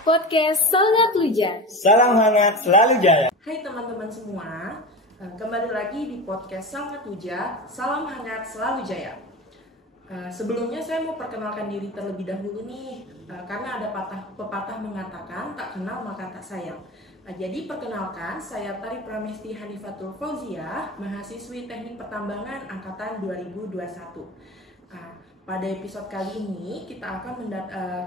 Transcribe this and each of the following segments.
Podcast Sangat Luja. Salam hangat selalu jaya. Hai teman-teman semua, kembali lagi di podcast Sangat Luja. Salam hangat selalu jaya. Sebelumnya saya mau perkenalkan diri terlebih dahulu nih, karena ada pepatah mengatakan tak kenal maka tak sayang. Jadi perkenalkan, saya Tari Pramesti Hanifatul Fauziah, mahasiswi Teknik Pertambangan angkatan 2021. Pada episode kali ini kita akan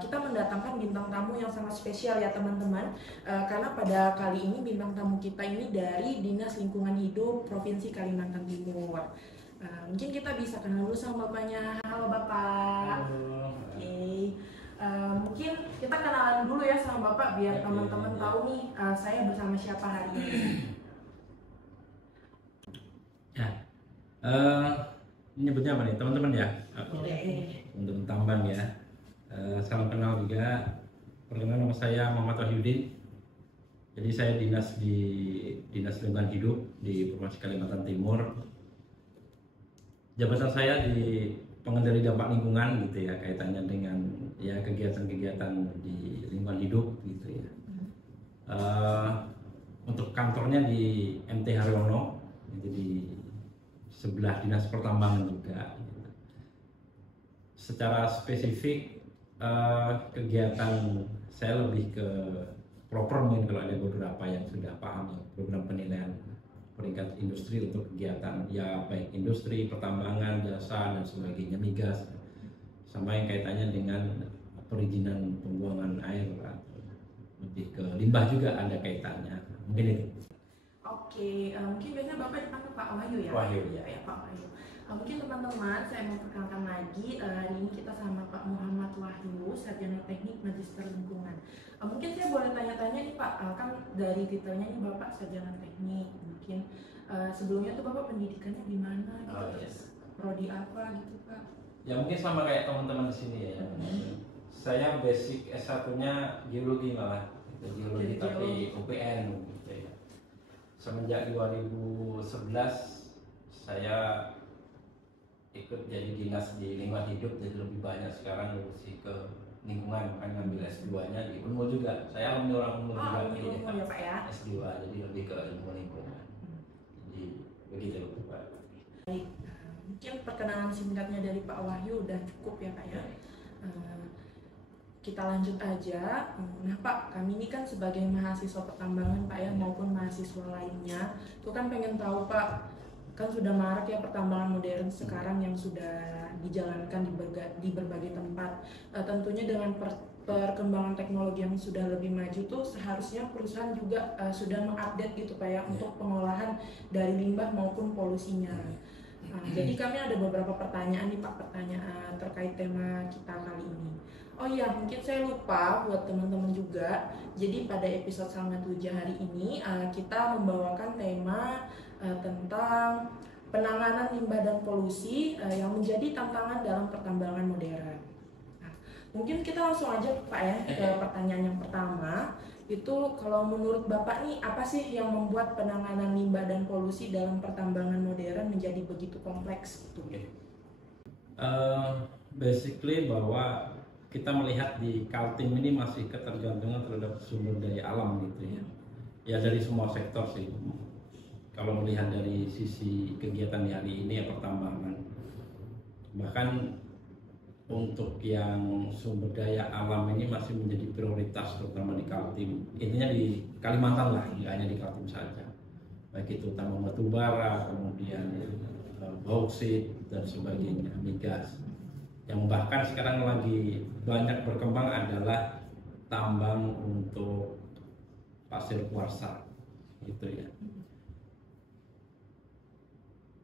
mendatangkan bintang tamu yang sangat spesial ya teman-teman, karena pada kali ini bintang tamu kita ini dari Dinas Lingkungan Hidup Provinsi Kalimantan Timur. Mungkin kita bisa kenal dulu sama bapaknya. Halo bapak. Halo. Oke. Mungkin kita kenalan dulu ya sama bapak biar teman-teman tahu nih saya bersama siapa hari ini. Ya, nyebutnya apa nih teman-teman ya? Untuk tambang ya. Salam kenal juga. Perkenalkan nama saya Muhammad Wahyudin. Jadi saya dinas di Dinas Lingkungan Hidup di Provinsi Kalimantan Timur. Jabatan saya di pengendali dampak lingkungan gitu ya, kaitannya dengan ya kegiatan-kegiatan di lingkungan hidup gitu ya. Untuk kantornya di MT Haryono, itu di sebelah Dinas Pertambangan juga. Secara spesifik kegiatan saya lebih ke proper, mungkin kalau ada beberapa yang sudah paham ya, program penilaian peringkat industri untuk kegiatan ya baik industri, pertambangan, jasa dan sebagainya, migas, sama yang kaitannya dengan perizinan pembuangan air atau lebih ke limbah juga ada kaitannya, mungkin itu. Oke, mungkin biasanya bapak dipanggil Pak Wahyu ya? Wahyu. Ya Pak Wahyu. Mungkin teman-teman saya mau perkenalkan lagi, hari ini kita sama Pak Muhammad Wahyu, Sarjana Teknik Magister Lingkungan. Mungkin saya boleh tanya-tanya nih Pak, kan dari titelnya nih Bapak Sarjana Teknik, mungkin sebelumnya tuh Bapak pendidikannya di mana gitu, terus prodi apa gitu Pak? Ya mungkin sama kayak teman-teman di sini ya. Saya basic S1-nya geologi malah, itu geologi tapi UPN gitu ya. Semenjak 2011 saya ikut jadi dinas di lingkungan hidup, jadi lebih banyak sekarang lebih ke lingkungan, makanya ngambil S2-nya di Unmul juga. Saya alumni orang Unmul juga ya Pak ya. S2, jadi lebih ke ilmu lingkungan. Jadi begitu Pak. Baik, mungkin perkenalan singkatnya dari Pak Wahyu udah cukup ya Pak ya. Kita lanjut aja. Nah Pak, kami ini kan sebagai mahasiswa pertambangan Pak ya, maupun mahasiswa lainnya, itu kan pengen tahu Pak, kan sudah marak ya pertambangan modern sekarang yang sudah dijalankan di berbagai tempat. Tentunya dengan perkembangan teknologi yang sudah lebih maju tuh seharusnya perusahaan juga sudah mengupdate gitu Pak ya, untuk pengolahan dari limbah maupun polusinya. Jadi kami ada beberapa pertanyaan nih Pak, pertanyaan terkait tema kita kali ini. Oh iya, mungkin saya lupa buat teman-teman juga. Jadi pada episode Sangat Luja hari ini kita membawakan tema tentang penanganan limbah dan polusi yang menjadi tantangan dalam pertambangan modern. Nah, mungkin kita langsung aja Pak ya ke pertanyaan yang pertama. Itu kalau menurut Bapak nih, apa sih yang membuat penanganan limbah dan polusi dalam pertambangan modern menjadi begitu kompleks gitu? Basically bahwa kita melihat di Kaltim ini masih ketergantungan terhadap sumber daya alam gitu ya. Ya dari semua sektor sih. Kalau melihat dari sisi kegiatan di hari ini ya pertambangan. Bahkan untuk yang sumber daya alam ini masih menjadi prioritas terutama di Kaltim. Intinya di Kalimantan lah, nggak hanya di Kaltim saja. Baik itu tambang batu bara, kemudian bauksit dan sebagainya, migas. Yang bahkan sekarang lagi banyak berkembang adalah tambang untuk pasir kuarsa gitu ya.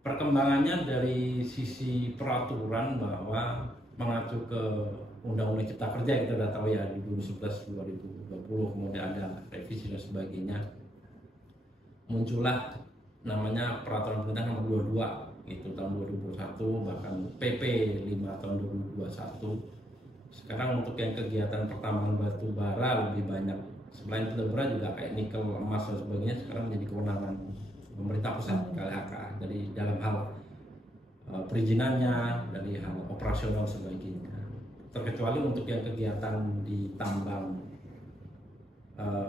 Perkembangannya dari sisi peraturan bahwa mengacu ke Undang-Undang Cipta Kerja, kita sudah tahu ya di 2011-2020, kemudian ada revisi dan sebagainya, muncullah namanya Peraturan Pemerintah Nomor 22 itu tahun 2021, bahkan PP 5 tahun 2021. Sekarang untuk yang kegiatan pertambangan batu bara lebih banyak, selain batu bara juga kayak nikel, emas dan sebagainya, sekarang menjadi kewenangan pemerintah pusat KLHK. Jadi dalam hal perizinannya, dari hal operasional sebagainya. Terkecuali untuk yang kegiatan di tambang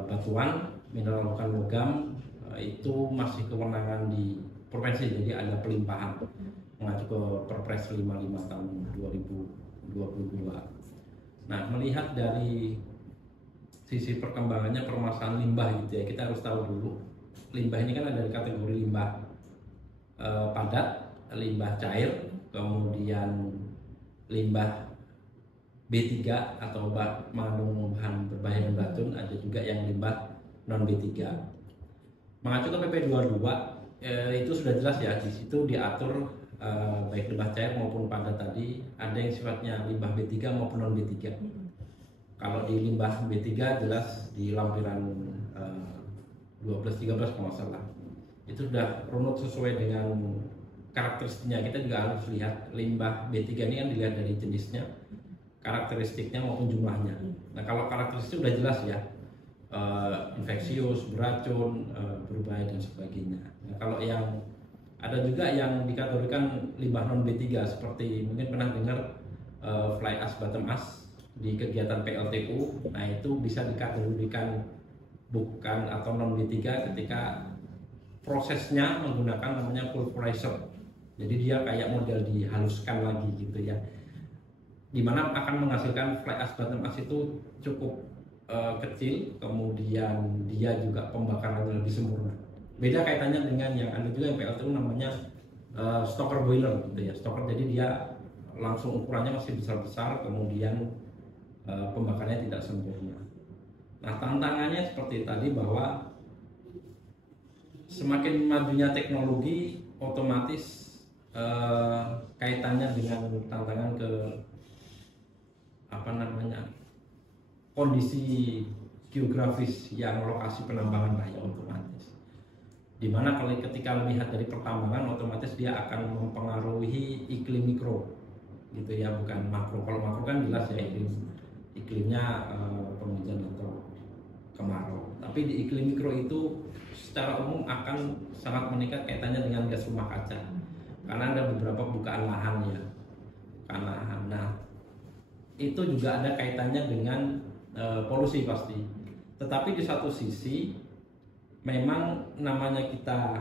batuan, mineral bukan logam, itu masih kewenangan di provinsi, jadi ada pelimpahan mengacu ke Perpres 55 tahun 2022. Nah, melihat dari sisi perkembangannya permasalahan limbah gitu ya, kita harus tahu dulu limbah ini kan ada di kategori limbah padat, limbah cair, kemudian limbah B3 atau mengandung bahan berbahaya dan beracun, ada juga yang limbah non B3. Mengacu ke PP 22 itu sudah jelas ya, di situ diatur baik limbah cair maupun padat tadi ada yang sifatnya limbah B3 maupun non B3. Kalau di limbah B3 jelas di lampiran 12-13 kalau nggak salah, itu sudah runut sesuai dengan karakteristiknya. Kita juga harus lihat limbah B3 ini kan dilihat dari jenisnya, karakteristiknya maupun jumlahnya. Nah, kalau karakteristik sudah jelas ya, infeksius, beracun, berbahaya dan sebagainya. Nah, kalau yang ada juga yang dikategorikan limbah non B3 seperti mungkin pernah dengar fly ash, bottom ash di kegiatan PLTU. Nah, itu bisa dikategorikan bukan atau non B3 ketika prosesnya menggunakan namanya pulverizer. Jadi dia kayak model dihaluskan lagi gitu ya, dimana akan menghasilkan fly ash, bottom ash itu cukup kecil, kemudian dia juga pembakarannya lebih sempurna. Beda kaitannya dengan yang ada juga yang PLTU namanya stoker boiler gitu ya, stoker, jadi dia langsung ukurannya masih besar-besar, kemudian pembakarnya tidak sempurna. Nah, tantangannya seperti tadi bahwa semakin majunya teknologi otomatis kaitannya dengan tantangan ke kondisi geografis yang lokasi penambangan lah ya, otomatis. Dimana kalau ketika melihat dari pertambangan otomatis dia akan mempengaruhi iklim mikro gitu ya, bukan makro. Kalau makro kan jelas ya iklimnya penghujan atau kemarau. Tapi di iklim mikro itu secara umum akan sangat meningkat kaitannya dengan gas rumah kaca. Karena ada beberapa bukaan lahan ya, lahan. Nah, itu juga ada kaitannya dengan polusi pasti. Tetapi di satu sisi memang namanya kita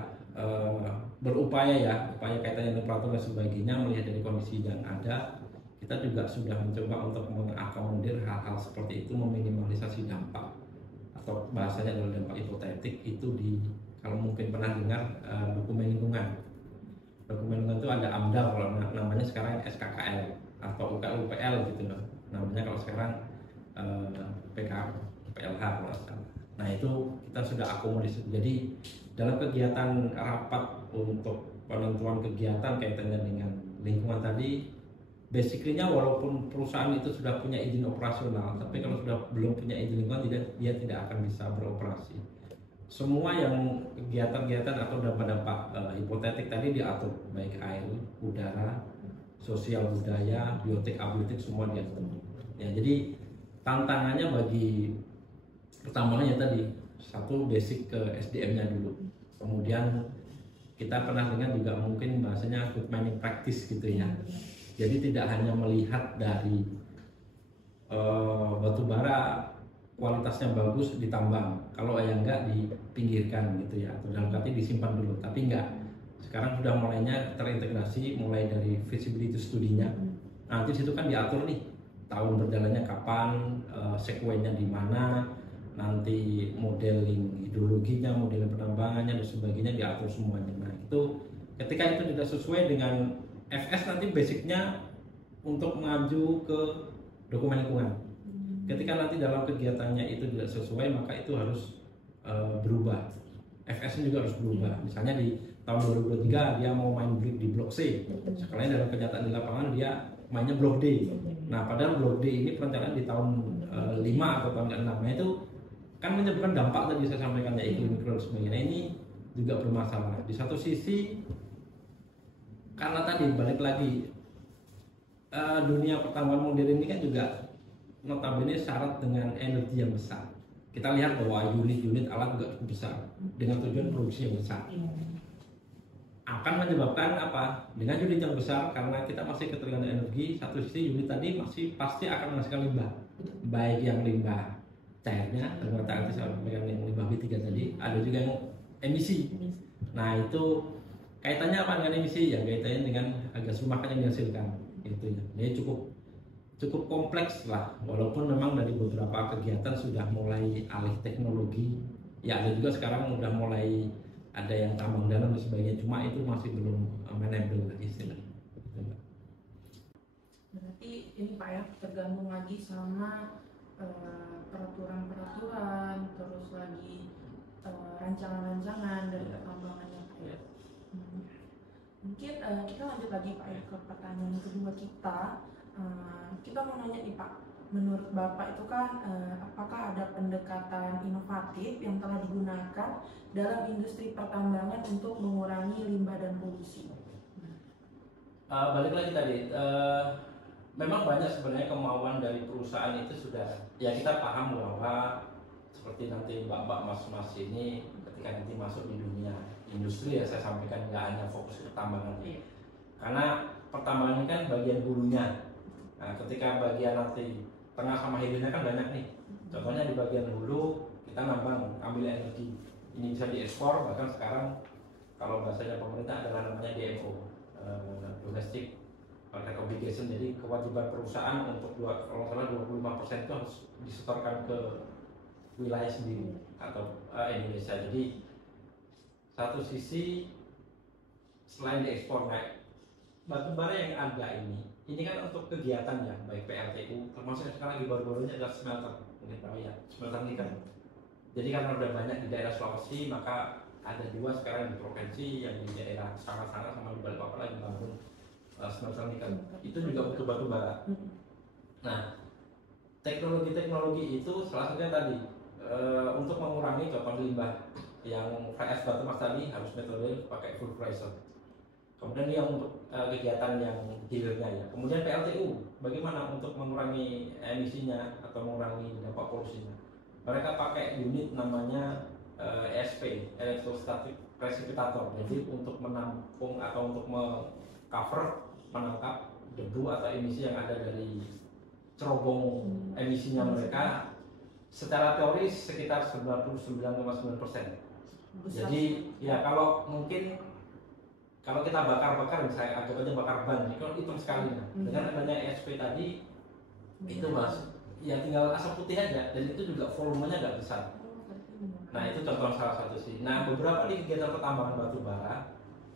berupaya ya, upaya kaitannya dengan peraturan dan sebagainya, melihat dari kondisi yang ada, kita juga sudah mencoba untuk mengakomodir hal-hal seperti itu, meminimalisasi dampak atau bahasanya adalah dampak hipotetik itu di, kalau mungkin pernah dengar dokumen lingkungan. Dokumen lingkungan itu ada AMDAL, kalau namanya sekarang SKKL atau UKUPL gitu loh. Namanya kalau sekarang PKPLH kalau salah. Nah, itu kita sudah akomodir. Jadi dalam kegiatan rapat untuk penentuan kegiatan kaitannya dengan lingkungan tadi, basically-nya walaupun perusahaan itu sudah punya izin operasional, tapi kalau sudah belum punya izin lingkungan dia tidak akan bisa beroperasi. Semua yang kegiatan-kegiatan atau dampak-dampak hipotetik tadi diatur, baik air, udara, sosial budaya, biotik, abiotik, semua diatur. Ya, jadi tantangannya bagi pertambangannya tadi, satu basic ke SDM-nya dulu. Kemudian kita pernah dengar juga mungkin bahasanya good mining practice gitu ya. Jadi tidak hanya melihat dari batu bara kualitasnya bagus ditambang, kalau yang enggak dipinggirkan gitu ya, atau dalam arti disimpan dulu. Tapi enggak, sekarang sudah mulainya terintegrasi mulai dari feasibility studinya. Nanti situ kan diatur nih tahun berjalannya kapan, sekuennya di mana, nanti modeling hidrologinya, modeling penambangannya dan sebagainya diatur semuanya. Nah, itu ketika itu tidak sesuai dengan FS, nanti basicnya untuk maju ke dokumen lingkungan. Ketika nanti dalam kegiatannya itu tidak sesuai, maka itu harus berubah. FS juga harus berubah. Misalnya di tahun 2023 dia mau main di blok C, sekalian dalam kenyataan di lapangan dia mainnya blok D. Nah, padahal blok D ini perencanaan di tahun 5 atau tahun ke-6. Nah, itu kan menyebabkan dampak tadi saya sampaikan ya, iklim mikro dan sebagainya. Nah, ini juga bermasalah. Di satu sisi karena tadi balik lagi dunia pertambangan modern ini kan juga notabene syarat dengan energi yang besar. Kita lihat bahwa unit-unit alat juga cukup besar dengan tujuan produksi yang besar. Akan menyebabkan apa? Dengan unit yang besar, karena kita masih ketergantungan energi, satu sisi unit tadi masih pasti akan menghasilkan limbah, baik yang limbah cairnya, ternyata aktif sampaikan yang limbah B3 tadi, ada juga yang emisi. Nah itu kaitannya apa dengan emisi? Ya kaitannya dengan gas rumah kaca yang dihasilkan, gitu ya. Ini cukup kompleks lah, walaupun memang dari beberapa kegiatan sudah mulai alih teknologi, ya ada juga sekarang udah mulai ada yang tambang dalam dan sebagainya, cuma itu masih belum manageable lagi istilahnya. Berarti ini Pak ya, tergantung lagi sama peraturan-peraturan, terus lagi rancangan-rancangan dari pertambangannya Pak ya. Mungkin kita lanjut lagi Pak ya ke pertanyaan kedua kita. Kita mau nanya nih Pak, menurut Bapak itu kan apakah ada pendekatan inovatif yang telah digunakan dalam industri pertambangan untuk mengurangi limbah dan polusi? Balik lagi tadi, memang banyak sebenarnya kemauan dari perusahaan itu sudah, ya kita paham bahwa seperti nanti mbak-mbak mas-mas ini ketika nanti masuk di dunia industri, ya saya sampaikan nggak hanya fokus ke pertambangan, karena pertambangan ini kan bagian hulunya. Nah, ketika bagian nanti tengah sama hilirnya kan banyak nih. Contohnya di bagian hulu kita nambang, ambil energi. Ini bisa diekspor, bahkan sekarang kalau bahasanya pemerintah adalah namanya DMO, domestic market obligation. Jadi kewajiban perusahaan untuk kalau salah 25% itu harus disetorkan ke wilayah sendiri atau Indonesia. Jadi satu sisi selain diekspor, naik batubara yang ada ini kan untuk kegiatan ya, baik PLTU, termasuk sekarang lagi baru-barunya adalah smelter, mungkin tahu ya, smelter nikel. Jadi karena udah banyak di daerah Sulawesi, maka ada dua sekarang di provinsi, yang di daerah Sangat-Sangat sama di Balikpapan lagi bangun smelter nikel. Itu juga butuh batu bara. Nah, teknologi-teknologi itu salah satunya tadi untuk mengurangi contoh limbah yang fly ash batu mas tadi harus metode pakai full pressure. Kemudian yang untuk kegiatan yang hilirnya ya. Kemudian PLTU, bagaimana untuk mengurangi emisinya atau mengurangi dampak polusinya? Mereka pakai unit namanya ESP, Electrostatic Precipitator. Jadi untuk menampung atau untuk menangkap debu atau emisi yang ada dari cerobong emisinya mereka. Secara teoris sekitar 99,9%. Jadi ya kalau mungkin kalau kita bakar misalnya anggap aja bakar ban, itu hitung sekali dengan adanya ESP tadi itu mas, ya tinggal asap putih aja, dan itu juga volumenya nggak besar. Nah itu contoh salah satu sih. Nah beberapa di kegiatan pertambangan batu bara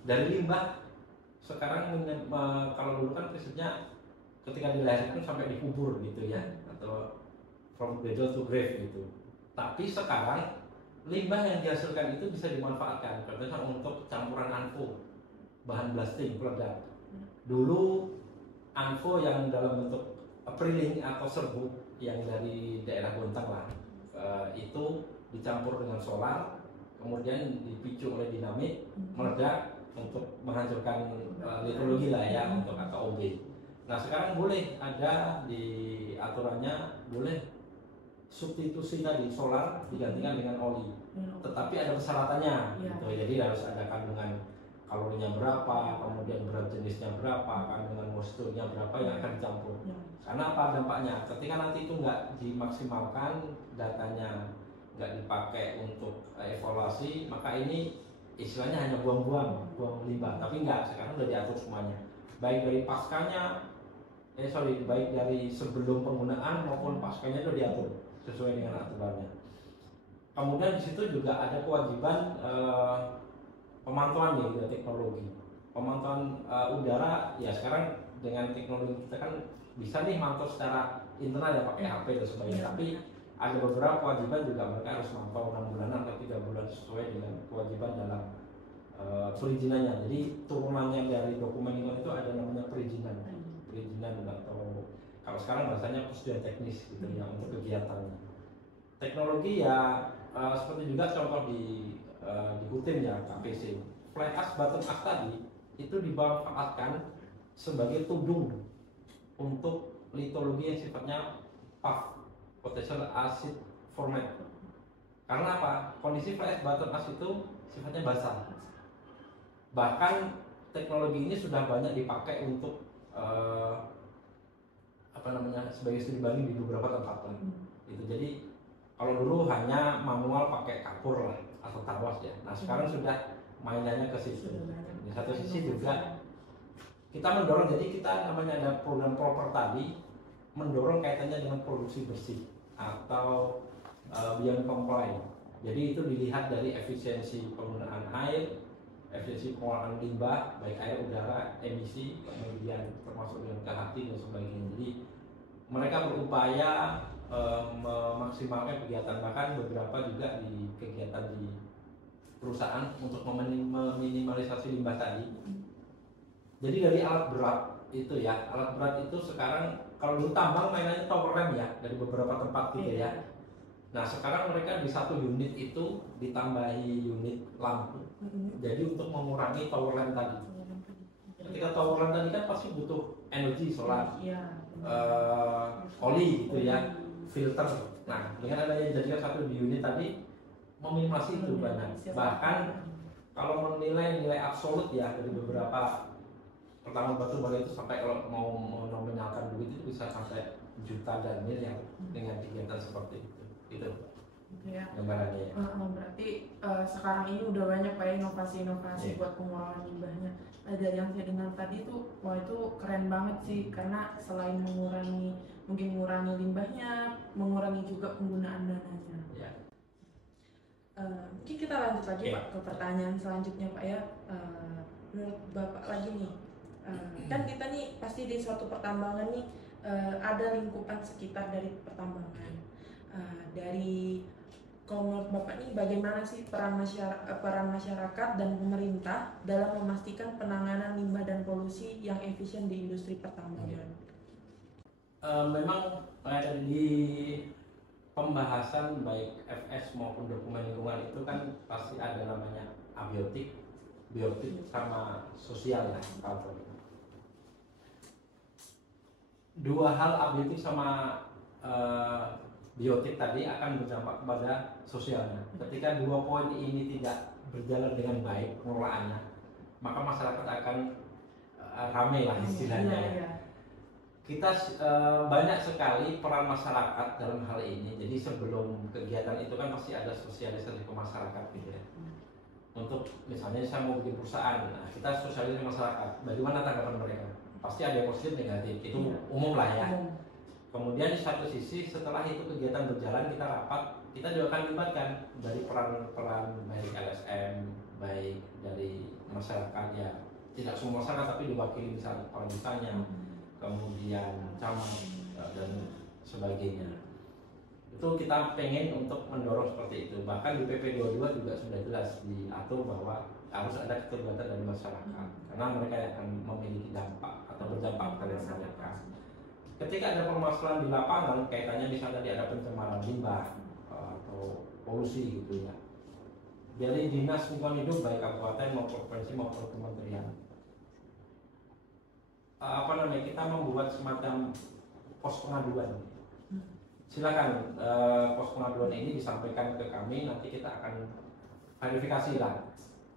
dari limbah sekarang kalau dulu kan prinsipnya ketika dilahirkan sampai dikubur gitu ya, atau from cradle to grave gitu. Tapi sekarang limbah yang dihasilkan itu bisa dimanfaatkan, contohnya untuk campuran anfo, bahan blasting peledak. Dulu anfo yang dalam bentuk priling atau serbuk yang dari daerah Bontang lah, itu dicampur dengan solar, kemudian dipicu oleh dinamit, meledak untuk menghancurkan litrologi lah ya, untuk AKOB. Nah sekarang boleh ada di aturannya, boleh substitusi tadi solar digantikan dengan oli, tetapi ada persyaratannya gitu. Jadi harus ada kandungan kalorinya berapa, kemudian berat jenisnya berapa, kandungan moisturnya berapa yang akan dicampur. Karena apa dampaknya? Ketika nanti itu nggak dimaksimalkan, datanya nggak dipakai untuk evaluasi, maka ini istilahnya hanya buang limbah. Tapi nggak, sekarang udah diatur semuanya. Baik dari paskanya, baik dari sebelum penggunaan maupun paskanya itu diatur sesuai dengan aturannya. Kemudian di situ juga ada kewajiban pemantauan ya, juga teknologi. Pemantauan udara ya, sekarang dengan teknologi kita kan bisa nih mantau secara internal ya, pakai HP dan sebagainya. Tapi ada beberapa kewajiban juga, mereka harus mantau 6 bulanan atau 3 bulan sesuai dengan kewajiban dalam perizinannya. Jadi turunannya dari dokumen lingkungan itu ada namanya perizinan atau kalau sekarang bahasanya persetujuan teknis gitu ya, untuk kegiatannya. Teknologi ya seperti juga contoh di Hutin ya, KPC, fly ash bottom ash tadi itu dimanfaatkan sebagai tudung untuk litologi yang sifatnya PAF, potential acid format. Karena apa? Kondisi fly ash bottom ash itu sifatnya basah. Bahkan teknologi ini sudah banyak dipakai untuk sebagai studi banding di beberapa tempat gitu. Jadi Kalau dulu hanya manual pakai kapur lah atau tawas ya. Nah sekarang sudah mainannya ke situ. Di satu sisi juga kita mendorong, jadi kita namanya ada program proper tadi mendorong kaitannya dengan produksi bersih atau beyond compliant. Jadi itu dilihat dari efisiensi penggunaan air, efisiensi pengelolaan limbah, baik air, udara, emisi, kemudian termasuk dengan KHT dan sebagainya. Jadi mereka berupaya memaksimalkan kegiatan, bahkan beberapa juga di kegiatan di perusahaan untuk meminimalisasi limbah tadi. Jadi dari alat berat itu ya, alat berat itu sekarang kalau dulu tambang mainannya tower rem ya dari beberapa tempat gitu ya. Nah sekarang mereka di satu unit itu ditambahi unit lampu. Jadi untuk mengurangi tower lamp tadi. Ketika tower lamp tadi kan pasti butuh energi solar, oli gitu ya, filter. Nah dengan adanya jadikan satu di unit tadi meminimalisasi itu banyak. Bahkan kalau menilai nilai absolut ya dari beberapa pertambangan batu bara itu sampai kalau mau menominalkan duit itu bisa sampai juta dan miliar dengan kegiatan seperti itu. Itu ya. Gambarannya ya. Berarti sekarang ini udah banyak Pak inovasi-inovasi buat pengurangan limbahnya. Nah, dari yang saya dengar tadi itu, wah itu keren banget sih, karena selain mengurangi limbahnya, mengurangi juga penggunaan dananya. Ya. Mungkin kita lanjut lagi Pak ke pertanyaan selanjutnya Pak ya. Menurut Bapak lagi nih, kan kita nih pasti di suatu pertambangan nih ada lingkupan sekitar dari pertambangan. Kalau menurut Bapak nih bagaimana sih peran masyarakat dan pemerintah dalam memastikan penanganan limbah dan polusi yang efisien di industri pertambangan? Memang di pembahasan baik FS maupun dokumen lingkungan itu kan pasti ada namanya abiotik, biotik sama sosial ya. Dua hal abiotik sama biotik tadi akan berdampak kepada sosialnya. Ketika dua poin ini tidak berjalan dengan baik pengelolaannya, maka masyarakat akan ramai lah istilahnya. Ya. Kita banyak sekali peran masyarakat dalam hal ini. Jadi sebelum kegiatan itu kan pasti ada sosialisasi ke masyarakat gitu ya. Untuk misalnya saya mau bikin perusahaan, nah kita sosialisasi ke masyarakat. Bagaimana tanggapan mereka? Pasti ada yang positif, negatif. Itu umum lah ya. Kemudian di satu sisi setelah itu kegiatan berjalan kita rapat, kita juga akan libatkan dari peran-peran baik LSM, baik dari masyarakat ya, tidak semua masyarakat tapi diwakili misalnya kepala desanya, kemudian camat dan sebagainya. Itu kita pengen untuk mendorong seperti itu. Bahkan di PP 22 juga sudah jelas diatur bahwa harus ada keterlibatan dari masyarakat karena mereka akan memiliki dampak atau berdampak pada mereka. Ketika ada permasalahan di lapangan, kaitannya misalnya tadi ada pencemaran limbah atau polusi gitu ya. Jadi dinas lingkungan hidup baik kabupaten maupun provinsi maupun kementerian, kita membuat semacam pos pengaduan. Silakan pos pengaduan ini disampaikan ke kami, nanti kita akan verifikasi lah.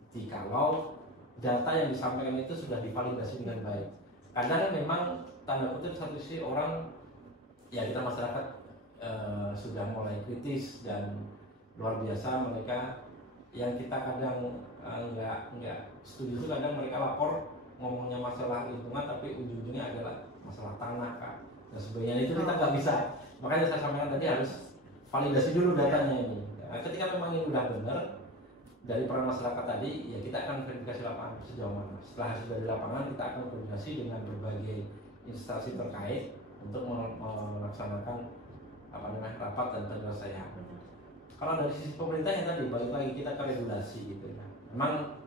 Jikalau data yang disampaikan itu sudah divalidasi dengan baik. Kadang memang tanda kutip satu sisi orang ya kita masyarakat sudah mulai kritis dan luar biasa mereka yang kita kadang nggak setuju itu kadang mereka lapor ngomongnya masalah lingkungan tapi ujung-ujungnya adalah masalah tanah Kak dan sebagainya. Itu kita nggak bisa, makanya saya sampaikan tadi harus validasi dulu datanya ini. Nah, ketika memang ini udah benar dari peran masyarakat tadi ya kita akan verifikasi lapangan sejauh mana. Setelah hasil dari lapangan kita akan koordinasi dengan berbagai instansi terkait untuk melaksanakan rapat dan penyelesaian. Kalau dari sisi pemerintah yang tadi balik lagi kita ke regulasi gitu ya. Memang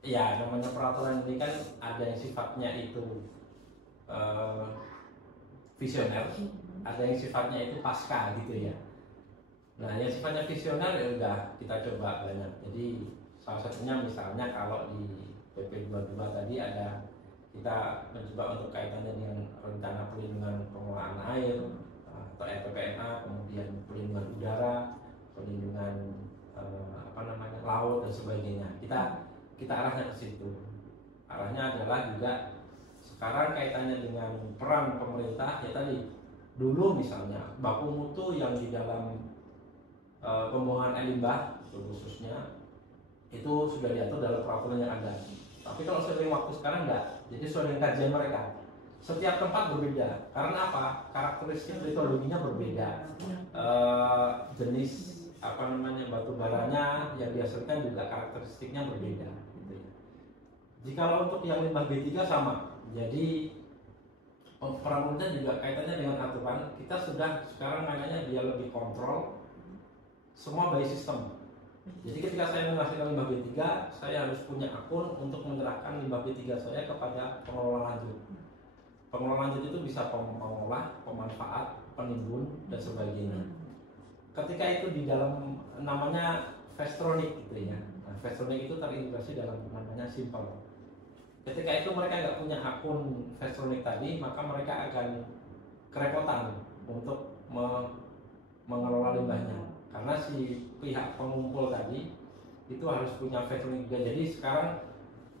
ya namanya peraturan ini kan ada yang sifatnya itu visioner, ada yang sifatnya itu pasca gitu ya. Nah yang sifatnya visioner ya udah kita coba banyak. Jadi salah satunya misalnya kalau di PP 22 tadi ada kita mencoba untuk kaitannya dengan rencana perlindungan pengelolaan air atau RPPNA, kemudian perlindungan udara, perlindungan laut dan sebagainya. Kita arahnya ke situ. Arahnya adalah juga sekarang kaitannya dengan peran pemerintah ya tadi. Dulu misalnya baku mutu yang di dalam pembuangan air limbah khususnya itu sudah diatur dalam peraturan yang ada. Tapi kalau seiring waktu sekarang enggak. Jadi sesuai dengan kajian mereka. Setiap tempat berbeda. Karena apa? Karakteristik teknologinya berbeda. Jenis batu baranya yang dihasilkan juga karakteristiknya berbeda. Gitu ya. Jikalau untuk yang limbah B3 sama. Jadi pemerintah juga kaitannya dengan aturan. Kita sudah sekarang makanya dia lebih kontrol semua by system. Jadi ketika saya menghasilkan limbah B3, saya harus punya akun untuk menyerahkan limbah B3 saya kepada pengelola lanjut. Pengelola lanjut itu bisa pengolah, pemanfaat, penimbun, dan sebagainya. Ketika itu di dalam namanya Vestronic gitu ya. Nah, Vestronic itu terintegrasi dalam namanya Simple. Ketika itu mereka nggak punya akun Vestronic tadi, maka mereka akan kerepotan untuk mengelola limbahnya. Karena si pihak pengumpul tadi itu harus punya Vestronic juga. Jadi sekarang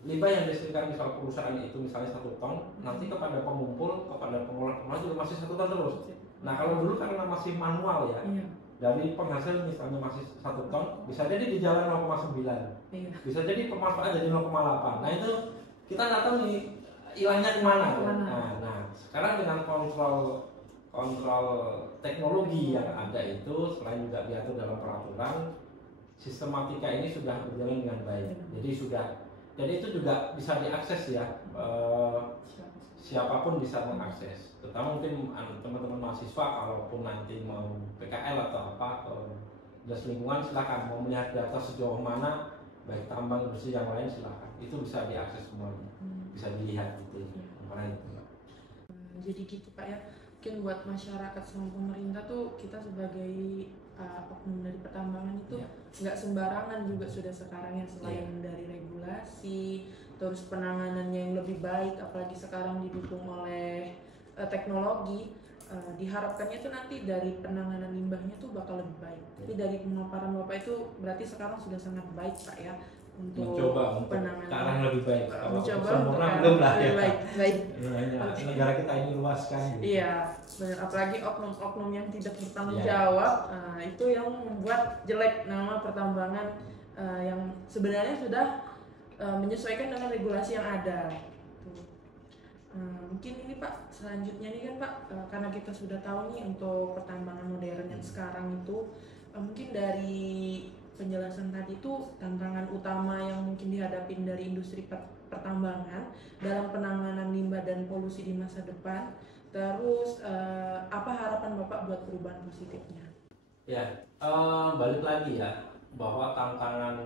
limbah yang dihasilkan misal perusahaan itu misalnya 1 ton, nanti kepada pengumpul, kepada pengolah juga masih 1 ton terus. Nah kalau dulu karena masih manual ya, dari penghasil misalnya masih 1 ton, bisa jadi di jalan 0,9, bisa jadi pemanfaat jadi 0,8. Nah itu kita nggak tahu nih hilangnya kemana. Nah sekarang dengan kontrol teknologi yang ada itu, selain juga diatur dalam peraturan, sistematika ini sudah berjalan dengan baik. Jadi itu juga bisa diakses ya, siapapun bisa mengakses. Terutama mungkin teman-teman mahasiswa, kalaupun nanti mau PKL atau apa ke dinas lingkungan, silakan mau melihat data sejauh mana, baik tambang bersih yang lain silakan. Itu bisa diakses semuanya, bisa dilihat gitu. Jadi gitu Pak ya. Mungkin buat masyarakat sama pemerintah tuh kita sebagai oknum dari pertambangan itu nggak sembarangan juga sudah sekarang ya, selain dari regulasi, terus penanganannya yang lebih baik, apalagi sekarang didukung oleh teknologi, diharapkannya itu nanti dari penanganan limbahnya tuh bakal lebih baik. Tapi dari pemaparan Bapak itu berarti sekarang sudah sangat baik Pak ya. Mencoba untuk penanganan yang lebih baik. Mencoba sempurna belum lah ya. Baik. Negara kita ini luas kan. Gitu. Iya, benar. Apalagi oknum-oknum yang tidak bertanggung jawab, itu yang membuat jelek nama pertambangan yang sebenarnya sudah menyesuaikan dengan regulasi yang ada. Mungkin ini Pak, selanjutnya nih kan Pak, karena kita sudah tahu nih untuk pertambangan modern yang sekarang itu, mungkin dari penjelasan tadi itu tantangan utama yang mungkin dihadapin dari industri pertambangan dalam penanganan limbah dan polusi di masa depan. Terus apa harapan Bapak buat perubahan positifnya? Ya, balik lagi ya, bahwa tantangan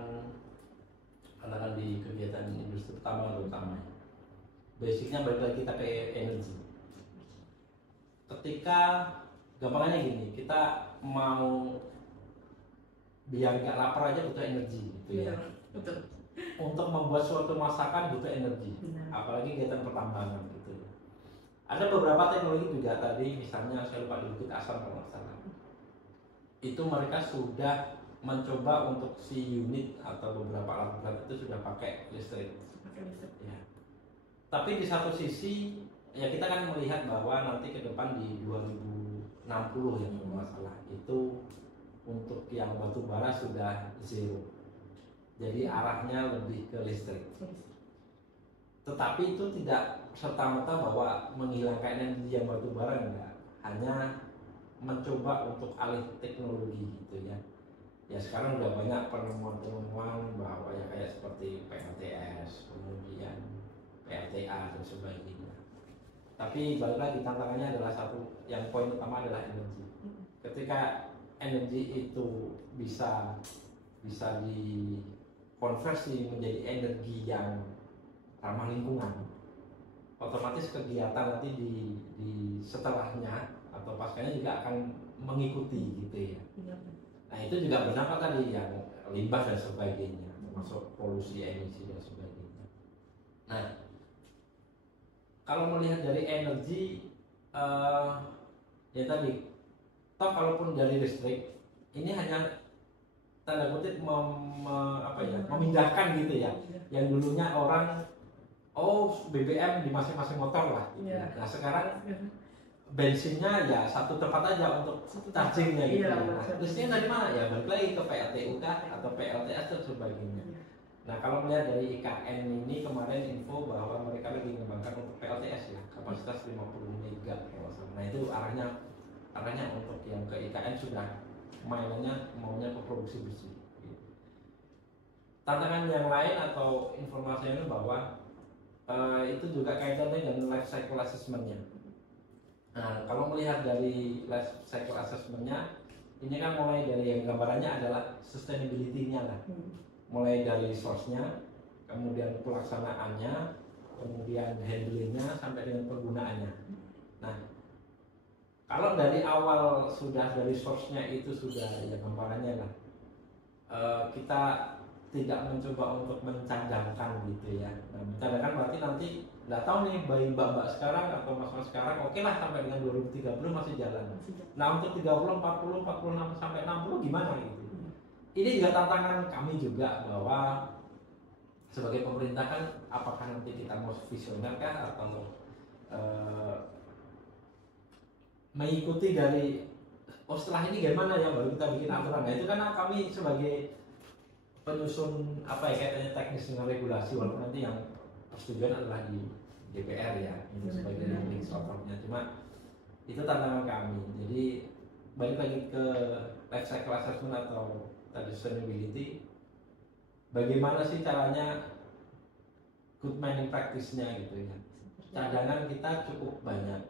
di kegiatan industri pertambangan terutama, basicnya balik lagi kita ke energi. Ketika gampangnya gini, kita mau biar nggak lapar aja butuh energi gitu ya. Betul. Untuk membuat suatu masakan butuh energi, apalagi kegiatan pertambangan gitu. Ada beberapa teknologi juga tadi, misalnya saya lupa disebut asam kalau nggak salah. Itu mereka sudah mencoba untuk si unit atau beberapa alat berat itu sudah pakai listrik. Ya. Tapi di satu sisi ya kita kan melihat bahwa nanti ke depan di 2060 ya kalau nggak salah itu untuk yang batu bara sudah zero. Jadi arahnya lebih ke listrik. Tetapi itu tidak serta-merta bahwa menghilangkan energi yang batu bara, enggak. Hanya mencoba untuk alih teknologi gitu ya. Ya sekarang udah banyak penemuan-penemuan bahwa ya kayak seperti PLTS, kemudian PLTA dan sebagainya. Tapi balik lagi tantangannya adalah satu, yang poin utama adalah energi. Ketika energi itu bisa dikonversi menjadi energi yang ramah lingkungan, otomatis kegiatan nanti di setelahnya atau pascanya juga akan mengikuti gitu ya. Nah itu juga berdampak tadi yang limbah dan sebagainya, termasuk polusi emisi dan sebagainya. Nah kalau melihat dari energi ya tadi, toh kalaupun dari listrik ini hanya tanda kutip memindahkan gitu ya, yang dulunya orang BBM di masing-masing motor lah gitu. Nah sekarang bensinnya ya satu tempat aja untuk chargingnya gitu. Iya, Nah, listnya dari mana ya? Balik lagi ke PLTU kah atau PLTS dan sebagainya. Iya. Nah, kalau melihat dari IKN ini kemarin info bahwa mereka lagi mengembangkan untuk PLTS ya, kapasitas 50 mega kalau nggak salah. Nah, itu arahnya untuk yang ke IKN sudah mainannya maunya ke produksi bersih. Tantangan yang lain atau informasinya bahwa itu juga kaitannya dengan life cycle assessment-nya. Nah, kalau melihat dari life cycle assessment-nya, ini kan mulai dari yang gambarannya adalah sustainability-nya lah. Mulai dari source-nya, kemudian pelaksanaannya, kemudian handling-nya, sampai dengan penggunaannya. Nah, kalau dari awal sudah dari source-nya itu sudah ya gambarannya lah, kita tidak mencoba untuk mencadangkan gitu ya. Nah, mencadangkan berarti nanti nggak tahu nih bayi mbak-mbak sekarang atau mas-mas sekarang oke lah sampai dengan 2030 masih jalan. Nah, untuk 30, 40, 46 sampai 60 gimana gitu. Ini juga tantangan kami juga bahwa sebagai pemerintah kan apakah nanti kita mau visioner kah atau mengikuti dari setelah ini gimana ya baru kita bikin aturan. Nah, itu karena kami sebagai penyusun apa ya kaitannya teknis dengan regulasi walaupun nanti yang persetujuan adalah di DPR ya itu sebagai legislatornya, cuma itu tantangan kami. Jadi balik lagi ke life cycle assessment atau tadi sustainability, bagaimana sih caranya good mining practice-nya gitu ya. Cadangan kita cukup banyak,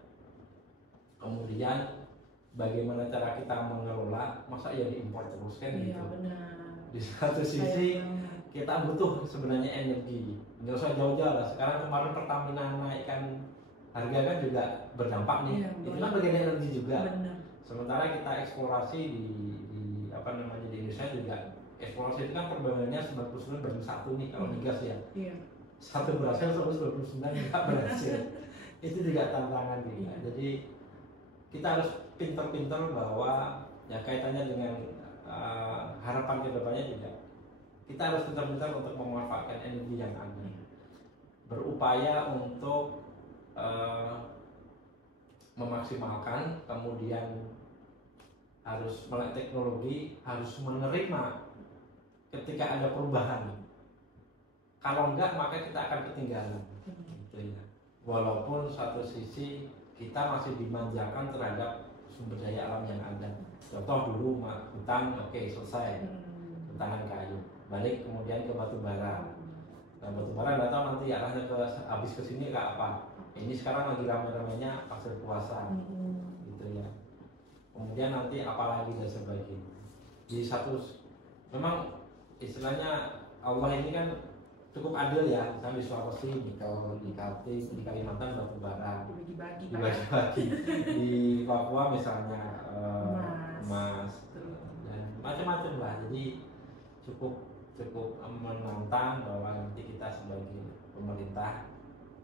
kemudian bagaimana cara kita mengelola, masa ya diimpor terus kan gitu. Benar. Di satu sisi kita butuh sebenarnya energi, nggak usah jauh-jauh lah. Sekarang kemarin Pertamina naikkan harga kan juga berdampak nih. Itu kan bagian energi juga. Benar. Sementara kita eksplorasi di apa namanya di Indonesia juga eksplorasi itu kan perbedaannya 99 banding 1 nih kalau migas ya. Iya. Satu berhasil, 129 nggak berhasil. Itu juga tantangan juga. Jadi kita harus pinter-pinter bahwa ya kaitannya dengan harapan kedepannya juga kita harus pintar-pintar untuk memanfaatkan energi yang ada, berupaya untuk memaksimalkan, kemudian harus melek teknologi, harus menerima ketika ada perubahan. Kalau enggak maka kita akan ketinggalan gitu ya. Walaupun satu sisi kita masih dimanjakan terhadap sumber daya alam yang ada. Contoh dulu hutan, oke, selesai, hutanan kayu, balik kemudian ke batu bara. Nah, batu bara nggak tahu nanti arahnya ke habis ke sini ke apa. Ini sekarang lagi ramai-ramainya pasir puasa, gitu ya. Kemudian nanti apalagi dan sebagainya. Di satu, memang istilahnya Allah ini kan cukup adil ya. Misalnya di Sulawesi nikel, di Kaltim, di Kalimantan batu bara, dibagi-bagi. Di Papua misalnya emas dan macam-macam lah. Jadi cukup menantang bahwa nanti kita sebagai pemerintah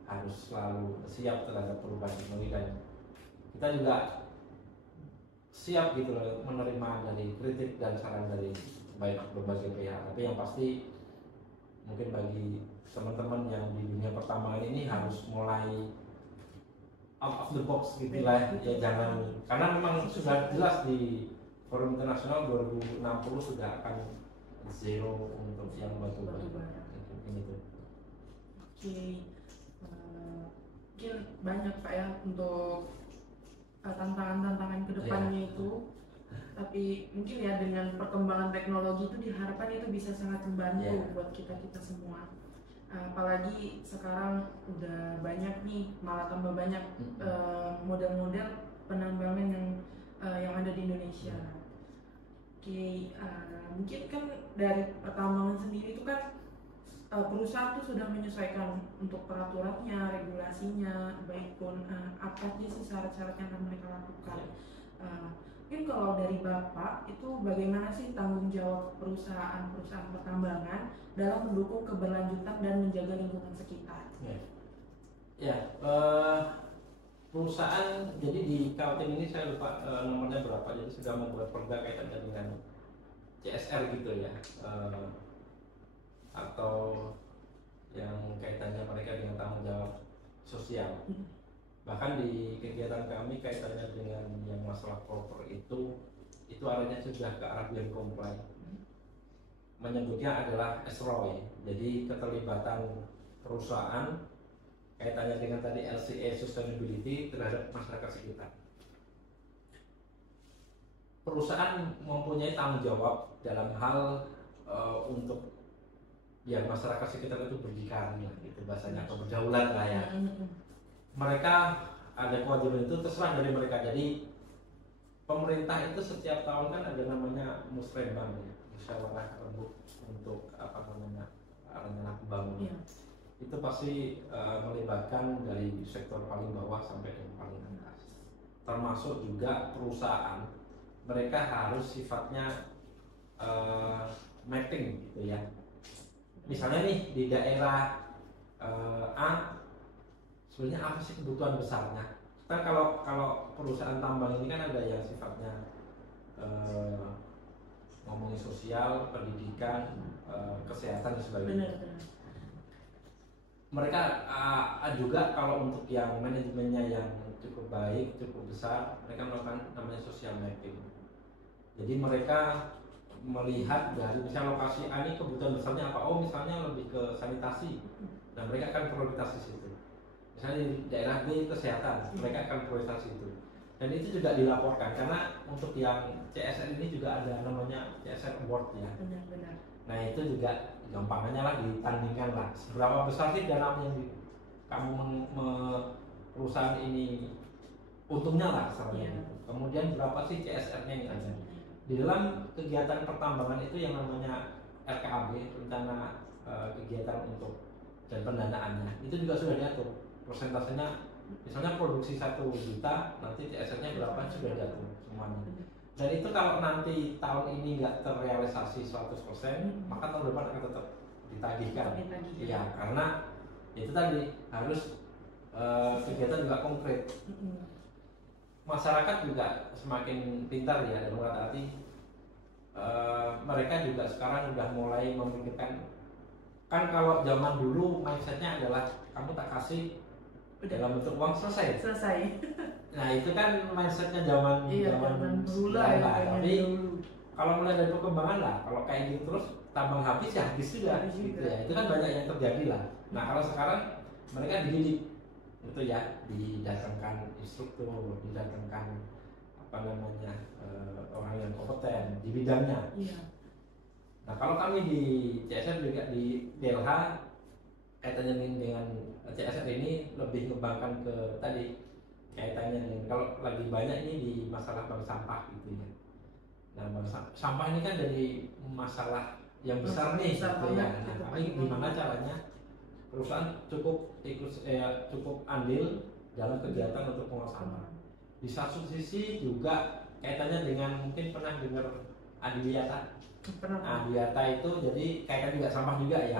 harus selalu siap terhadap perubahan teknologi dan kita juga siap gitu loh menerima dari kritik dan saran dari baik berbagai pihak. Tapi yang pasti mungkin bagi teman-teman yang di dunia pertambangan ini harus mulai out of the box gitu lah ya, jangan, karena memang sudah jelas di forum internasional 2060 sudah akan zero untuk yang batu bara gitu. Oke, mungkin banyak Pak ya untuk tantangan-tantangan kedepannya itu, tapi mungkin ya dengan perkembangan teknologi itu diharapkan itu bisa sangat membantu buat kita semua. Apalagi sekarang udah banyak nih, malah tambah banyak model-model penambangan yang ada di Indonesia. Oke, mungkin kan dari pertambangan sendiri itu kan perusahaan tuh sudah menyesuaikan untuk peraturannya, regulasinya, baik pun apa aja sih syarat-syarat yang akan mereka lakukan. Mungkin kalau dari Bapak itu bagaimana sih tanggung jawab perusahaan-perusahaan pertambangan dalam mendukung keberlanjutan dan menjaga lingkungan sekitar? Perusahaan, jadi di Kaltim ini saya lupa nomornya berapa, jadi sudah membuat perda kaitannya dengan CSR gitu ya, atau yang kaitannya mereka dengan tanggung jawab sosial. Bahkan di kegiatan kami kaitannya dengan yang masalah proper itu arahnya sudah ke arah yang comply. Menyebutnya adalah SROI, jadi keterlibatan perusahaan kaitannya dengan tadi LCA sustainability terhadap masyarakat sekitar. Perusahaan mempunyai tanggung jawab dalam hal untuk ya masyarakat sekitar itu berdikari lah, gitu bahasanya, atau berdaulat lah ya. Mereka ada kewajiban itu terserah dari mereka. Jadi pemerintah itu setiap tahun kan ada namanya musrembang ya, musyawarah rembuk untuk apa namanya rencana pembangunan. Itu pasti melibatkan dari sektor paling bawah sampai yang paling atas, termasuk juga perusahaan. Mereka harus sifatnya mapping gitu ya. Misalnya nih di daerah A sebenarnya apa sih kebutuhan besarnya? Kita kalau perusahaan tambang ini kan ada yang sifatnya ngomongin sosial, pendidikan, kesehatan dan sebagainya. Mereka juga kalau untuk yang manajemennya yang cukup baik, cukup besar, mereka melakukan namanya social mapping. Jadi mereka melihat dari misalnya lokasi A ini kebutuhan besarnya apa? Oh misalnya lebih ke sanitasi, nah mereka akan prioritas di situ. Misalnya di daerah B kesehatan, mereka akan prioritas itu. Dan itu juga dilaporkan karena untuk yang CSR ini juga ada namanya CSR Award ya. Benar-benar. Nah itu juga gampangnya lah ditandingkan lah. Seberapa besar sih dana yang kamu perusahaan ini untungnya lah misalnya. Kemudian berapa sih CSR-nya yang ada? Di dalam kegiatan pertambangan itu yang namanya RKAB, rencana kegiatan untuk dan pendanaannya, itu juga sudah diatur persentasenya. Misalnya produksi 1 juta, nanti CSR-nya berapa sudah diatur semuanya. Dan itu kalau nanti tahun ini nggak terrealisasi 100%, maka tahun depan akan tetap ditagihkan. Iya, karena itu tadi harus kegiatan juga konkret. Masyarakat juga semakin pintar ya dalam kata arti mereka juga sekarang sudah mulai memikirkan. Kan kalau zaman dulu mindsetnya adalah kamu tak kasih dalam bentuk uang selesai. Nah itu kan mindsetnya zaman dulu lah. Ya, tapi kalau mulai dari perkembangan lah, kalau kayak gitu terus tambang habis ya habis juga. Gitu ya. Itu kan banyak yang terjadi lah. Nah kalau sekarang mereka dididik itu ya, didatangkan instruktur, didatangkan apa namanya orang yang kompeten di bidangnya. Nah kalau kami di CSR juga di DLH kaitannya dengan CSR ini lebih mengembangkan ke tadi kaitannya dengan kalau lagi banyak ini di masalah bank sampah gitu ya. Nah bank sampah ini kan jadi masalah yang besar nih gitu ya. Nah tapi gimana caranya perusahaan cukup andil dalam kegiatan untuk pengolah sampah. Di satu sisi juga kaitannya dengan mungkin pernah dengar Adiwiyata. Adiwiyata itu jadi kaitan juga sampah juga ya.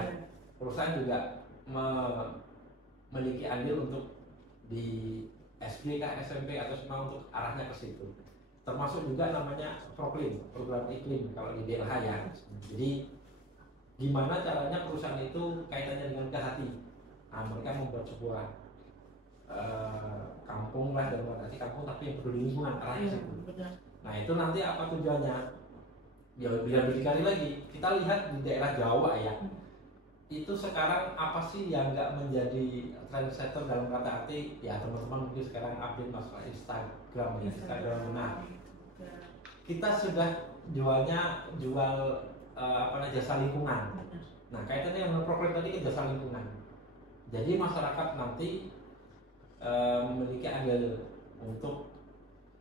Perusahaan juga memiliki andil untuk di SD kah, SMP atau semua untuk arahnya ke situ. Termasuk juga namanya Proklim, program iklim kalau di DLH ya. Jadi gimana caranya perusahaan itu kaitannya dengan ke hati. Nah, mereka membuat sebuah kampung lah, dalam arti kampung tapi yang peduli lingkungan arahnya situ. Nah itu nanti apa tujuannya? Ya biar berdikari lagi. Kita lihat di daerah Jawa ya. Itu sekarang apa sih yang nggak menjadi trendsetter dalam kata arti? Ya teman-teman mungkin sekarang update masalah Instagram. Nah kita sudah jual jasa lingkungan. Nah kaitannya yang program tadi ke jasa lingkungan. Jadi masyarakat nanti memiliki andil untuk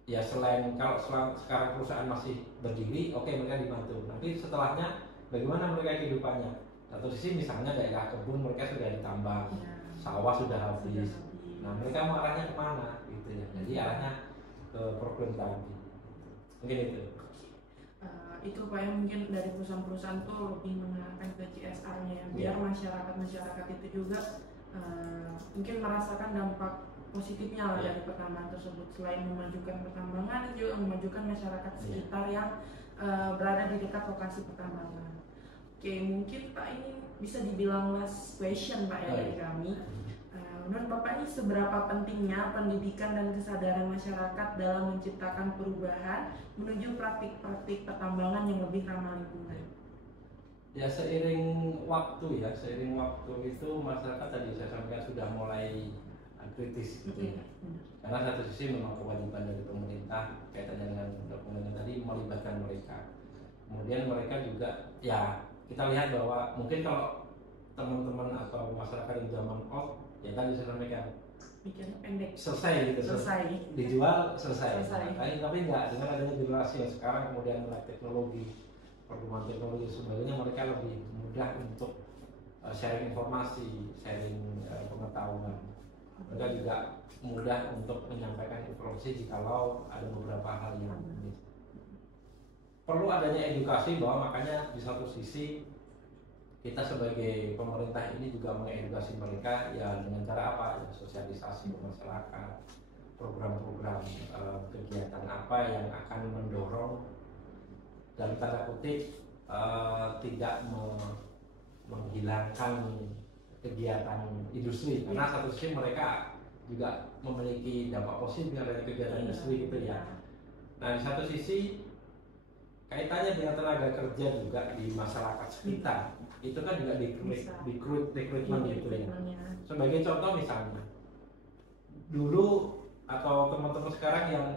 ya selain kalau sekarang perusahaan masih berdiri, oke mereka dibantu. Nanti setelahnya bagaimana mereka kehidupannya? Satu sisi misalnya daerah kebun mereka sudah ditambang, sawah sudah habis. Nah mereka mau arahnya kemana gitu ya? Jadi arahnya ke program tadi. Mungkin itu. Itu Pak yang mungkin dari perusahaan-perusahaan tuh lebih mengarahkan ke CSR-nya ya, biar masyarakat itu juga mungkin merasakan dampak positifnya lah dari pertambangan tersebut. Selain memajukan pertambangan, juga memajukan masyarakat sekitar yang berada di dekat lokasi pertambangan. Oke, mungkin Pak ini bisa dibilang last question Pak ya dari kami. menurut Bapak ini seberapa pentingnya pendidikan dan kesadaran masyarakat dalam menciptakan perubahan menuju praktik-praktik pertambangan yang lebih ramah lingkungan? Ya seiring waktu itu masyarakat tadi saya sampaikan sudah mulai kritis gitu ya. Karena satu sisi memang kewajiban dari pemerintah kaitannya dengan dokumen yang tadi melibatkan mereka. Kemudian mereka juga ya kita lihat bahwa mungkin kalau teman-teman atau masyarakat di zaman old ya tadi saya sampaikan Pikirnya pendek. selesai gitu, dijual selesai. Tapi enggak, dengan adanya generasi yang sekarang kemudian melek teknologi, perkembangan teknologi sebagainya, mereka lebih mudah untuk sharing informasi, sharing pengetahuan. Mereka juga mudah untuk menyampaikan informasi jikalau ada beberapa hal yang perlu adanya edukasi, bahwa makanya di satu sisi kita sebagai pemerintah ini juga mengedukasi mereka ya dengan cara apa? Ya, sosialisasi ke masyarakat, program-program kegiatan apa yang akan mendorong dalam tanda kutip tidak menghilangkan kegiatan industri, karena satu sisi mereka juga memiliki dampak positif dari kegiatan industri gitu ya. Nah di satu sisi kaitannya dengan tenaga kerja juga di masyarakat sekitar itu kan juga rekrutmen gitu ya. Sebagai contoh misalnya dulu atau teman-teman sekarang yang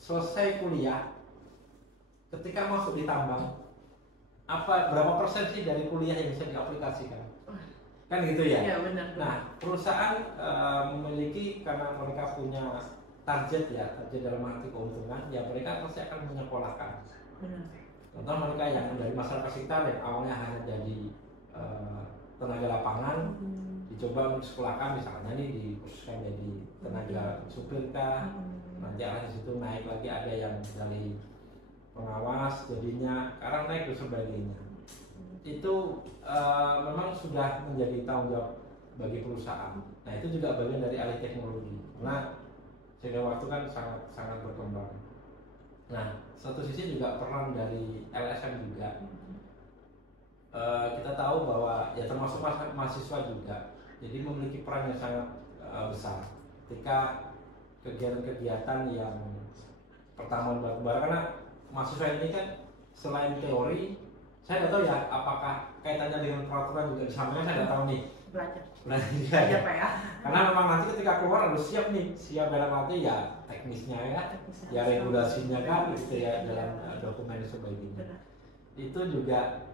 selesai kuliah ketika masuk di tambang berapa persen sih dari kuliah yang bisa diaplikasikan? Kan gitu ya. Iya, benar. Nah perusahaan memiliki, karena mereka punya target dalam arti keuntungan, ya mereka pasti akan menyekolahkan. Benar. Contoh mereka yang dari masyarakat sekitar yang awalnya hanya jadi tenaga lapangan, dicoba untuk sekolahkan, misalnya nih dikhususkan jadi tenaga supir kah, nanti arah di situ naik lagi ada yang dari pengawas jadinya, sekarang naik dan sebagainya. Itu memang sudah menjadi tanggung jawab bagi perusahaan. Nah itu juga bagian dari alih teknologi, karena sehingga waktu kan sangat berkembang. Nah satu sisi juga peran dari LSM juga. Kita tahu bahwa ya termasuk mahasiswa juga, jadi memiliki peran yang sangat besar ketika kegiatan-kegiatan yang pertama batubara, karena mahasiswa ini kan selain teori, saya nggak tahu ya apakah kaitannya dengan peraturan juga disampaikan, saya nggak tahu nih. Belajar Pak ya. Karena memang nanti ketika keluar harus siap dalam arti ya teknisnya ya regulasinya kan gitu ya dalam dokumen dan sebagainya. Itu juga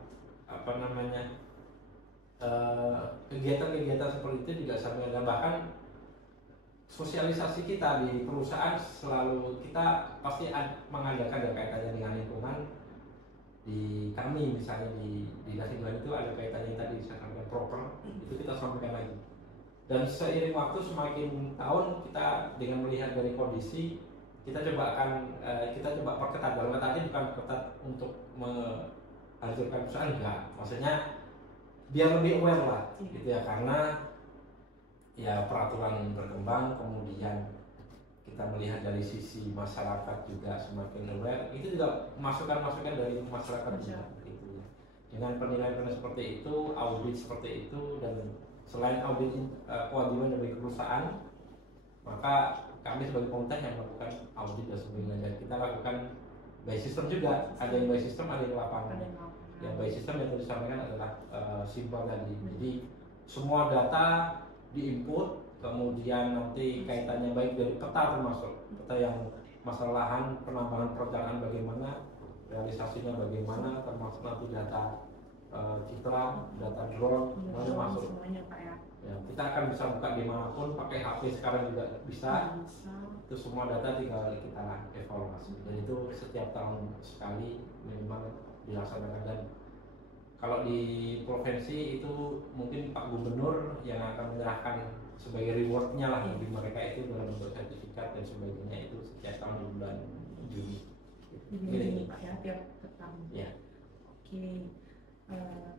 kegiatan-kegiatan seperti itu juga sampai, dan bahkan sosialisasi kita di perusahaan selalu kita pasti mengadakan kaitannya dengan lingkungan. Di kami misalnya di dinas lingkungan itu ada kaitannya tadi saya sampaikan proper, itu kita sampaikan lagi. Dan seiring waktu semakin tahun kita dengan melihat dari kondisi, kita coba perketat. Dalam arti bukan perketat untuk menghancurkan perusahaan, enggak. Maksudnya biar lebih aware lah gitu ya, karena ya peraturan berkembang, kemudian kita melihat dari sisi masyarakat juga semakin aware, itu juga masukan-masukan dari masyarakat juga gitu ya. Dengan penilaian seperti itu, audit seperti itu, dan selain audit kewajiban dari perusahaan, maka kami sebagai pemerintah yang melakukan audit dan sebagainya, dan kita lakukan by system juga, ada yang by system, ada yang lapangan. Yang by system yang tadi disampaikan adalah simpel tadi, jadi semua data diinput, kemudian nanti kaitannya baik dari peta, termasuk peta yang masalah lahan, penambangan, perencanaan bagaimana, realisasinya bagaimana, termasuk nanti data citra, data drone, semuanya masuk. Ya, kita akan bisa buka dimanapun, pakai HP sekarang juga bisa. Itu semua data tinggal kita evaluasi, dan itu setiap tahun sekali memang dilaksanakan. Dan kalau di provinsi itu mungkin Pak Gubernur yang akan menyerahkan sebagai rewardnya lah bagi mereka itu dalam bentuk sertifikat dan sebagainya, itu setiap tahun di bulan Juni. Ini Pak ya, tiap tahun. Ya. Oke.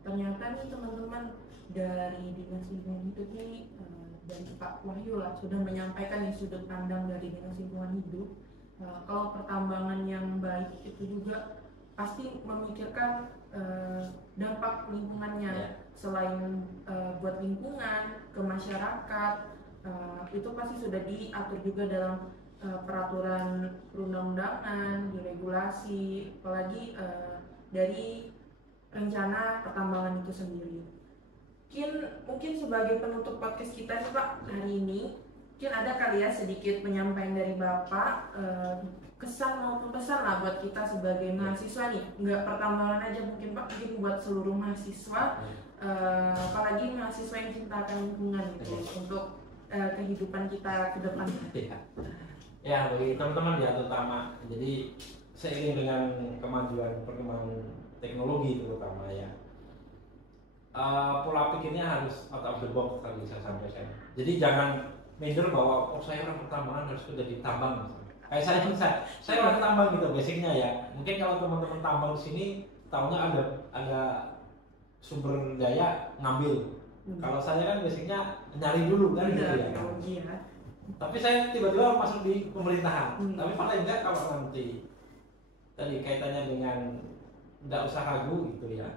Ternyata nih teman-teman dari Dinas Lingkungan Hidup nih dan Pak Wahyu lah sudah menyampaikan nih sudut pandang dari Dinas Lingkungan Hidup. Kalau pertambangan yang baik itu juga pasti memikirkan dampak lingkungannya, selain buat lingkungan, ke masyarakat, itu pasti sudah diatur juga dalam peraturan perundang-undangan, diregulasi, apalagi dari rencana pertambangan itu sendiri. Mungkin sebagai penutup podcast kita nih Pak hari ini, mungkin ada kali ya sedikit penyampaian dari Bapak, kesan maupun pesan lah buat kita sebagai mahasiswa nih, nggak pertambangan aja mungkin Pak, mungkin buat seluruh mahasiswa, apalagi mahasiswa yang cinta akan lingkungan gitu, untuk kehidupan kita ke depan. Ya, bagi teman-teman ya terutama, jadi seiring dengan perkembangan teknologi terutama ya, pola pikirnya harus out of the box tadi saya sampaikan. Jadi jangan minder bahwa saya orang pertambangan harus kerja di tambang. Kayak saya orang tambang gitu basicnya ya. Mungkin kalau teman-teman tambang di sini tahunya ada sumber daya ngambil. Kalau saya kan basicnya nyari dulu kan gitu ya. Tapi saya tiba-tiba masuk di pemerintahan. Tapi paling enggak kalau nanti tadi kaitannya dengan tidak usah ragu gitu ya.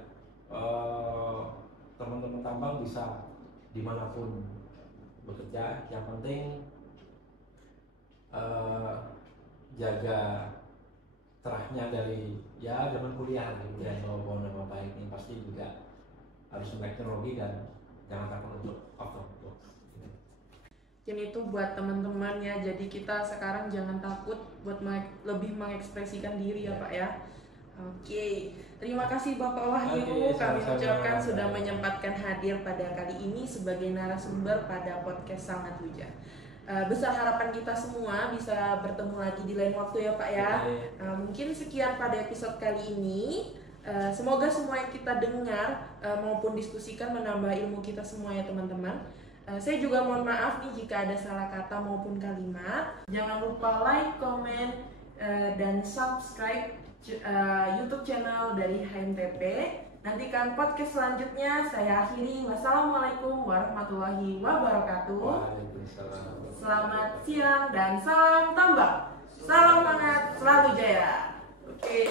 Teman-teman tambang bisa dimanapun bekerja. Yang penting jaga terahnya dari ya zaman kuliah gitu ya. Bawa nama baik ini pasti juga harus melek teknologi dan jangan takut untuk out of the box. Dan itu buat teman-teman ya, jadi kita sekarang jangan takut buat lebih mengekspresikan diri ya Pak ya. Oke, terima kasih Bapak Wahyu, kami ucapkan sudah menyempatkan hadir pada kali ini sebagai narasumber pada podcast Sangat Luja. Besar harapan kita semua bisa bertemu lagi di lain waktu ya Pak ya. Mungkin sekian pada episode kali ini. Semoga semua yang kita dengar maupun diskusikan menambah ilmu kita semua ya teman-teman. Saya juga mohon maaf nih jika ada salah kata maupun kalimat. Jangan lupa like, comment, dan subscribe YouTube channel dari HMTP. Nantikan podcast selanjutnya. Saya akhiri. Wassalamualaikum warahmatullahi wabarakatuh. Waalaikumsalam. Selamat siang dan salam tambang. Salam hangat selalu jaya. Oke.